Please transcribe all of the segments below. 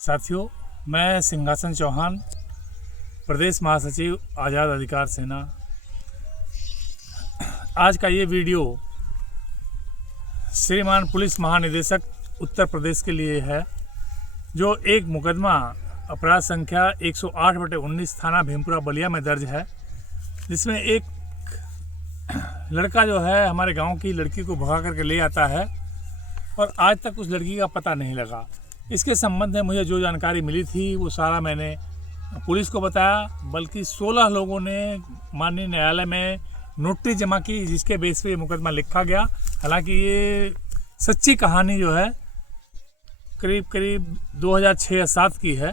साथियों, मैं सिंहासन चौहान, प्रदेश महासचिव आज़ाद अधिकार सेना। आज का ये वीडियो श्रीमान पुलिस महानिदेशक उत्तर प्रदेश के लिए है, जो एक मुकदमा अपराध संख्या 108/19 थाना भीमपुरा बलिया में दर्ज है, जिसमें एक लड़का जो है हमारे गांव की लड़की को भगा करके ले आता है और आज तक उस लड़की का पता नहीं लगा। इसके संबंध में मुझे जो जानकारी मिली थी वो सारा मैंने पुलिस को बताया, बल्कि 16 लोगों ने माननीय न्यायालय में नोटिस जमा की, जिसके बेस पे ये मुकदमा लिखा गया। हालांकि ये सच्ची कहानी जो है करीब 2006 या 2007 की है।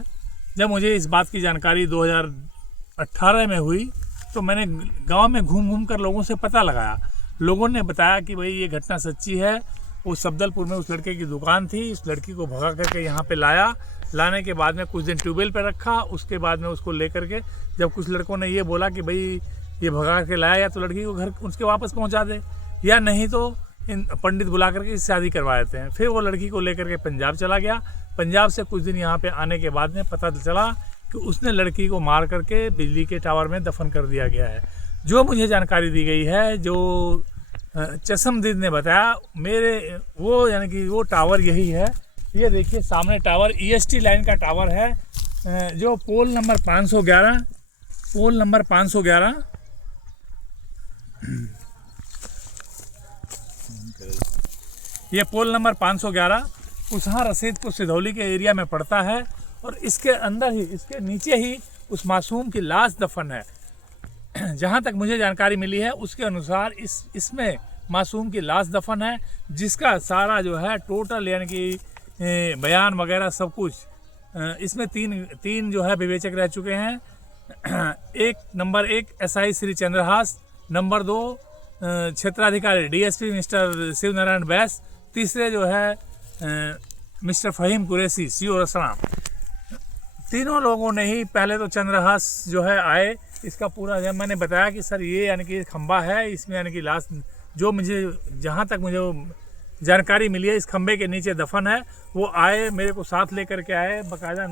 जब मुझे इस बात की जानकारी 2018 में हुई तो मैंने गांव में घूम कर लोगों से पता लगाया। लोगों ने बताया कि भाई ये घटना सच्ची है। वो सफदलपुर में उस लड़के की दुकान थी, उस लड़की को भगा करके यहाँ पे लाया। लाने के बाद में कुछ दिन ट्यूबवेल पे रखा। उसके बाद में उसको लेकर के जब कुछ लड़कों ने ये बोला कि भाई ये भगा के लाया, या तो लड़की को घर उसके वापस पहुँचा दे, या नहीं तो इन पंडित बुला करके शादी करवा देते हैं। फिर वो लड़की को लेकर के पंजाब चला गया। पंजाब से कुछ दिन यहाँ पे आने के बाद में पता चला कि उसने लड़की को मार करके बिजली के टावर में दफन कर दिया गया है। जो मुझे जानकारी दी गई है, जो चशमदीद ने बताया, मेरे वो यानी कि वो टावर यही है। ये देखिए सामने टावर EST लाइन का टावर है, जो पोल नंबर 511 ये पोल नंबर 511 कुसहा रसीदपुर सिधौली के एरिया में पड़ता है। और इसके अंदर ही, इसके नीचे ही उस मासूम की लाश दफन है। जहाँ तक मुझे जानकारी मिली है उसके अनुसार इसमें मासूम की लाश दफन है, जिसका सारा जो है टोटल यानी कि बयान वगैरह सब कुछ इसमें तीन जो है विवेचक रह चुके हैं। Number 1 SI Shri Chandrahas, number 2 क्षेत्राधिकारी DSP मिस्टर शिव नारायण बैस, तीसरे जो है मिस्टर फहीम कुरैशी CO रसना। तीनों लोगों ने ही पहले तो चंद्रहास जो है आए, इसका पूरा जब मैंने बताया कि सर ये यानी कि खंबा है, इसमें यानी कि लाश जो मुझे जहाँ तक मुझे जानकारी मिली है इस खंबे के नीचे दफन है। वो आए, मेरे को साथ लेकर के आए, बाकायदा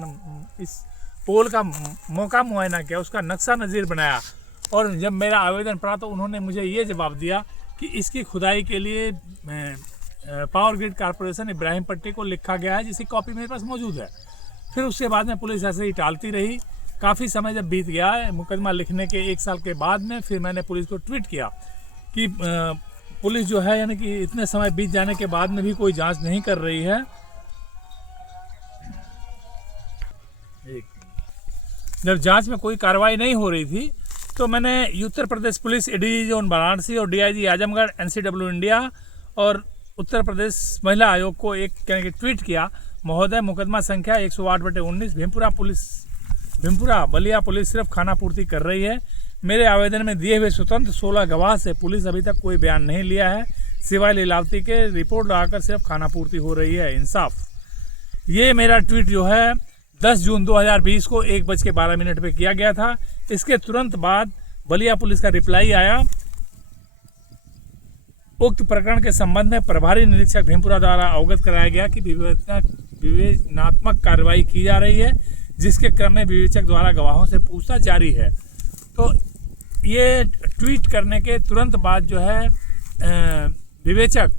इस पोल का मौका मुआयना किया, उसका नक्शा नज़ीर बनाया। और जब मेरा आवेदन पड़ा तो उन्होंने मुझे ये जवाब दिया कि इसकी खुदाई के लिए पावर ग्रिड कॉरपोरेशन इब्राहिम पट्टी को लिखा गया है, जिसकी कॉपी मेरे पास मौजूद है। फिर उसके बाद में पुलिस ऐसे ही टालती रही। काफ़ी समय जब बीत गया, मुकदमा लिखने के 1 साल के बाद में फिर मैंने पुलिस को ट्वीट किया कि पुलिस जो है यानी कि इतने समय बीत जाने के बाद में भी कोई जांच नहीं कर रही है। जब जांच में कोई कार्रवाई नहीं हो रही थी तो मैंने Uttar Pradesh police ADG zone Varanasi और DIG आजमगढ़ NCW इंडिया और उत्तर प्रदेश महिला आयोग को एक ट्वीट किया, महोदय मुकदमा संख्या 108/19 भीमपुरा बलिया पुलिस सिर्फ खाना पूर्ति कर रही है। मेरे आवेदन में दिए हुए स्वतंत्र 16 गवाह से पुलिस अभी तक कोई बयान नहीं लिया है, सिवाय लीलावती के रिपोर्ट लगाकर सिर्फ खाना पूर्ति हो रही है, इंसाफ। ये मेरा ट्वीट जो है 10 जून 2020 को 1:12 पे किया गया था। इसके तुरंत बाद बलिया पुलिस का रिप्लाई आया, उक्त प्रकरण के संबंध में प्रभारी निरीक्षक भीमपुरा द्वारा अवगत कराया गया कि विवेचनात्मक कार्रवाई की जा रही है, जिसके क्रम में विवेचक द्वारा गवाहों से पूछताछ जारी है। तो ये ट्वीट करने के तुरंत बाद जो है विवेचक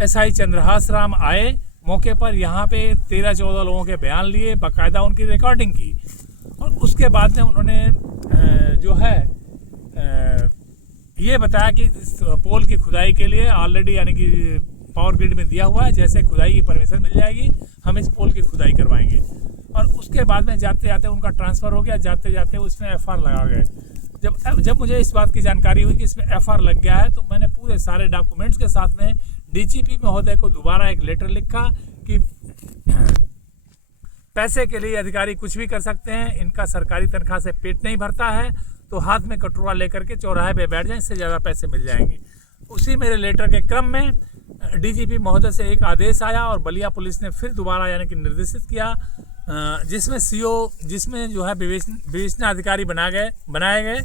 SI चंद्रहास राम आए मौके पर। यहाँ पे 13-14 लोगों के बयान लिए, बाकायदा उनकी रिकॉर्डिंग की, और उसके बाद में उन्होंने जो है ये बताया कि इस पोल की खुदाई के लिए ऑलरेडी यानी कि पावर ग्रिड में दिया हुआ है, जैसे खुदाई की परमिशन मिल जाएगी हम इस पोल की खुदाई करवाएंगे। और उसके बाद में जाते जाते उनका ट्रांसफ़र हो गया, जाते जाते उसमें FR लगा गए। जब मुझे इस बात की जानकारी हुई कि इसमें FR लग गया है तो मैंने पूरे सारे डॉक्यूमेंट्स के साथ में DGP महोदय को दोबारा एक लेटर लिखा कि पैसे के लिए अधिकारी कुछ भी कर सकते हैं, इनका सरकारी तनख्वाह से पेट नहीं भरता है, तो हाथ में कटोरा लेकर के चौराहे पे बैठ जाएं, इससे ज़्यादा पैसे मिल जाएंगे। उसी मेरे लेटर के क्रम में DGP महोदय से एक आदेश आया और बलिया पुलिस ने फिर दोबारा यानी कि निर्देशित किया, जिसमें जो है विवेचना अधिकारी बनाए गए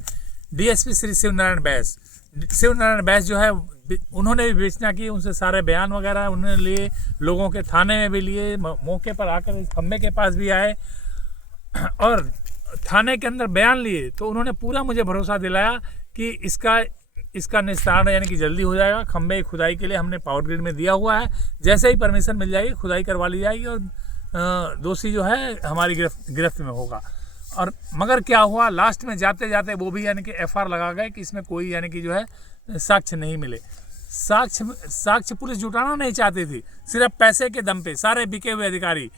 DSP श्री शिव नारायण बैस, शिव नारायण बैस जो है उन्होंने भी विवेचना की, उनसे सारे बयान वगैरह उन्होंने लिए, लोगों के थाने में भी लिए, मौके पर आकर इस खम्भे के पास भी आए और थाने के अंदर बयान लिए। तो उन्होंने पूरा मुझे भरोसा दिलाया कि इसका निस्तारण यानी कि जल्दी हो जाएगा। खम्भे की खुदाई के लिए हमने पावर ग्रिड में दिया हुआ है, जैसे ही परमिशन मिल जाएगी खुदाई करवा ली जाएगी और दोषी जो है हमारी गिरफ्त में होगा। और मगर क्या हुआ, लास्ट में जाते जाते वो भी यानी कि FR लगा गए कि इसमें कोई यानी कि जो है साक्ष्य नहीं मिले। साक्ष्य पुलिस जुटाना नहीं चाहती थी, सिर्फ पैसे के दम पे सारे बिके हुए अधिकारी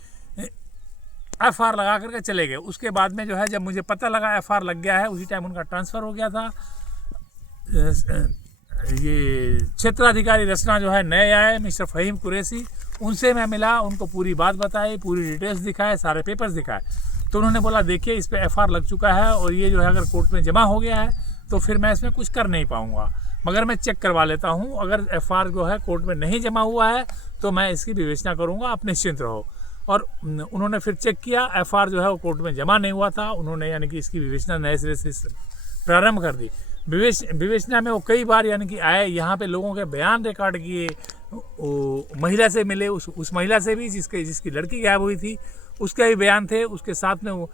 FR लगा करके चले गए। उसके बाद में जो है जब मुझे पता लगा FR लग गया है, उसी टाइम उनका ट्रांसफ़र हो गया था। ये क्षेत्राधिकारी रचना जो है नए आए, मिस्टर फ़हीम कुरैशी, उनसे मैं मिला, उनको पूरी बात बताई, पूरी डिटेल्स दिखाए, सारे पेपर्स दिखाए। तो उन्होंने बोला देखिए इस पे FR लग चुका है और ये जो है अगर कोर्ट में जमा हो गया है तो फिर मैं इसमें कुछ कर नहीं पाऊँगा, मगर मैं चेक करवा लेता हूँ, अगर FR जो है कोर्ट में नहीं जमा हुआ है तो मैं इसकी विवेचना करूँगा, आप निश्चिंत रहो। और उन्होंने फिर चेक किया, FR जो है वो कोर्ट में जमा नहीं हुआ था। उन्होंने यानी कि इसकी विवेचना नए सिरे से प्रारंभ कर दी। विवेचना में वो कई बार यानी कि आए, यहाँ पे लोगों के बयान रिकॉर्ड किए, महिला से मिले, उस महिला से भी जिसकी लड़की गायब हुई थी उसके भी बयान थे। उसके साथ में वो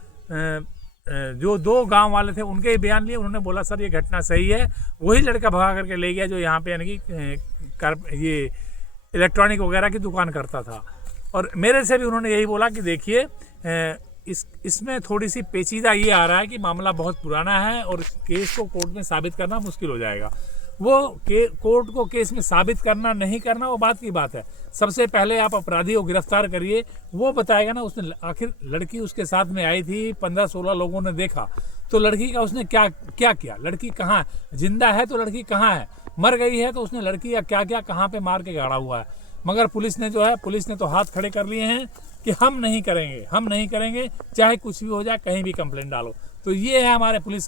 जो 2 गांव वाले थे उनके भी बयान लिए। उन्होंने बोला सर ये घटना सही है, वही लड़का भगा करके ले गया जो यहाँ पे यानी कि ये इलेक्ट्रॉनिक वगैरह की दुकान करता था। और मेरे से भी उन्होंने यही बोला कि देखिए इसमें थोड़ी सी पेचीदा ये आ रहा है कि मामला बहुत पुराना है और केस को कोर्ट में साबित करना मुश्किल हो जाएगा। वो कोर्ट को केस में साबित करना नहीं करना वो बात की बात है। सबसे पहले आप अपराधी को गिरफ्तार करिए, वो बताएगा ना उसने आखिर लड़की उसके साथ में आई थी, 15-16 लोगों ने देखा, तो लड़की का उसने क्या किया, लड़की कहाँ है, जिंदा है तो लड़की कहाँ है, मर गई है तो उसने लड़की या क्या कहाँ पे मार के गाड़ा हुआ है। मगर पुलिस ने तो हाथ खड़े कर लिए हैं कि हम नहीं करेंगे, चाहे कुछ भी हो जाए, कहीं भी कंप्लेंट डालो। तो ये है हमारे पुलिस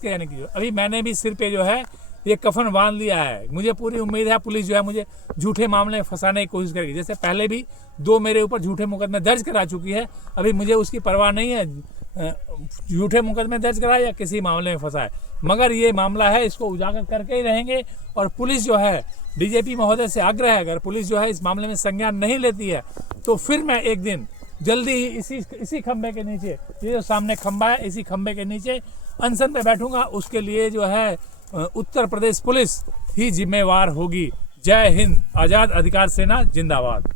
के यानी कि अभी मैंने भी सिर पे जो है ये कफन बांध लिया है। मुझे पूरी उम्मीद है पुलिस जो है मुझे झूठे मामले में फंसाने की कोशिश करेगी। जैसे पहले भी 2 मेरे ऊपर झूठे मुकदमे दर्ज करा चुकी है, अभी मुझे उसकी परवाह नहीं है झूठे मुकदमे दर्ज कराए या किसी मामले में फंसाए, मगर ये मामला है, इसको उजागर करके ही रहेंगे। और पुलिस जो है DGP महोदय से आग्रह है, अगर पुलिस जो है इस मामले में संज्ञान नहीं लेती है तो फिर मैं एक दिन जल्दी ही इसी खंभे के नीचे, ये जो सामने खंभा है, इसी खंभे के नीचे अनशन पे बैठूंगा। उसके लिए जो है उत्तर प्रदेश पुलिस ही जिम्मेवार होगी। जय हिंद, आज़ाद अधिकार सेना जिंदाबाद।